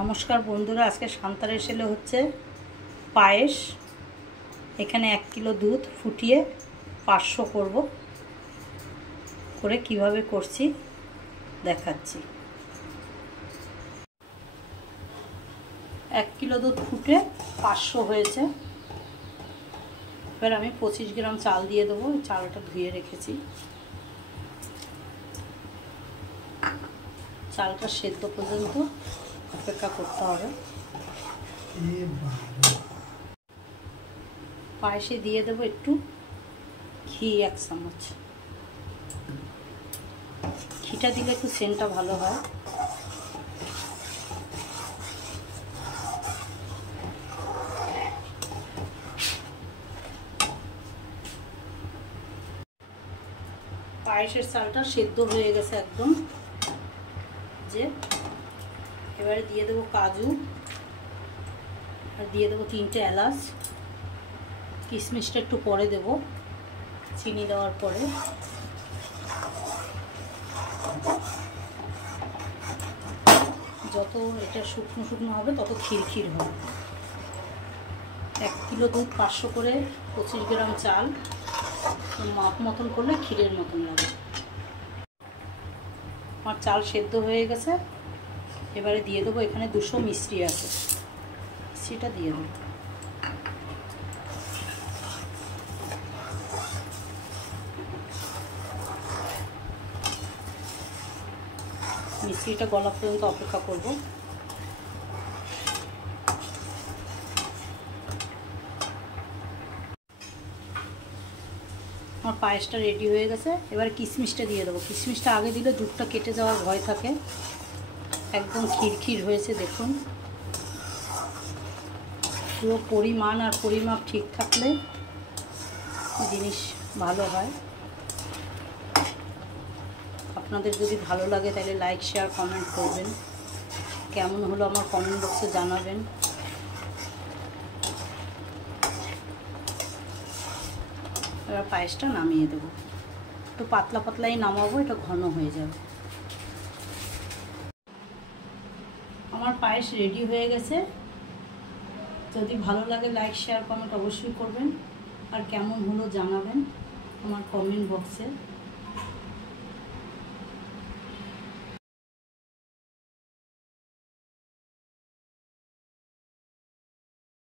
নমস্কার বন্ধুরা, আজকে সান্তারের সেলে হচ্ছে পায়েস। এখানে 1 কিলো দুধ ফুটিয়ে 500 করব, করে কিভাবে করছি দেখাচ্ছি। 1 কিলো দুধ ফুটে 500 হয়েছে। এবার আমি 25 গ্রাম চাল দিয়ে দেবো। চালটা ধুয়ে রেখেছি। চালটা সেদ্ধ পর্যন্ত অপেক্ষা করতে হবে। পায়েসে দিয়ে দেবো একটু ঘি, 1 চামচ। ঘিটা দিলে একটু সেন্টটা ভালো হয়। পায়েসের চালটা সেদ্ধ হয়ে গেছে একদম। এবারে দিয়ে দেবো কাজু, আর দিয়ে দেবো 3টে এলাচ। কিশমিশটা একটু পরে দেবো, চিনি দেওয়ার পরে। যত এটা শুকনো শুকনো হবে তত ক্ষীর হবে। 1 কিলো দুধ 500 করে 25 গ্রাম চাল, মাপ মতন করলে ক্ষীরের মতন লাগে। আমার চাল সেদ্ধ হয়ে গেছে। এবারে দিয়ে দেবো, এখানে 200 মিশ্রি আছে, মিশ্রিটা দিয়ে দেবো। মিশ্রিটা গলা পর্যন্ত অপেক্ষা করব। আমার পায়েসটা রেডি হয়ে গেছে। এবার কিশমিশটা দিয়ে দেবো। কিশমিশটা আগে দিলে দুধটা কেটে যাওয়ার ভয় থাকে। একদম ক্ষীর হয়েছে দেখুন। পুরো পরিমাণ আর পরিমাপ ঠিক থাকলে জিনিস ভালো হয়। আপনাদের যদি ভালো লাগে তাহলে লাইক, শেয়ার, কমেন্ট করবেন। কেমন হলো আমার কমেন্ট বক্সে জানাবেন। এবার পায়েসটা নামিয়ে দেবো। একটু পাতলা পাতলাই নামাবো, এটা ঘন হয়ে যাবে। আমার পায়েস রেডি হয়ে গেছে। যদি ভালো লাগে লাইক, শেয়ার, কমেন্ট অবশ্যই করবেন। আর কেমন হলো জানাবেন আমার কমেন্ট বক্সে।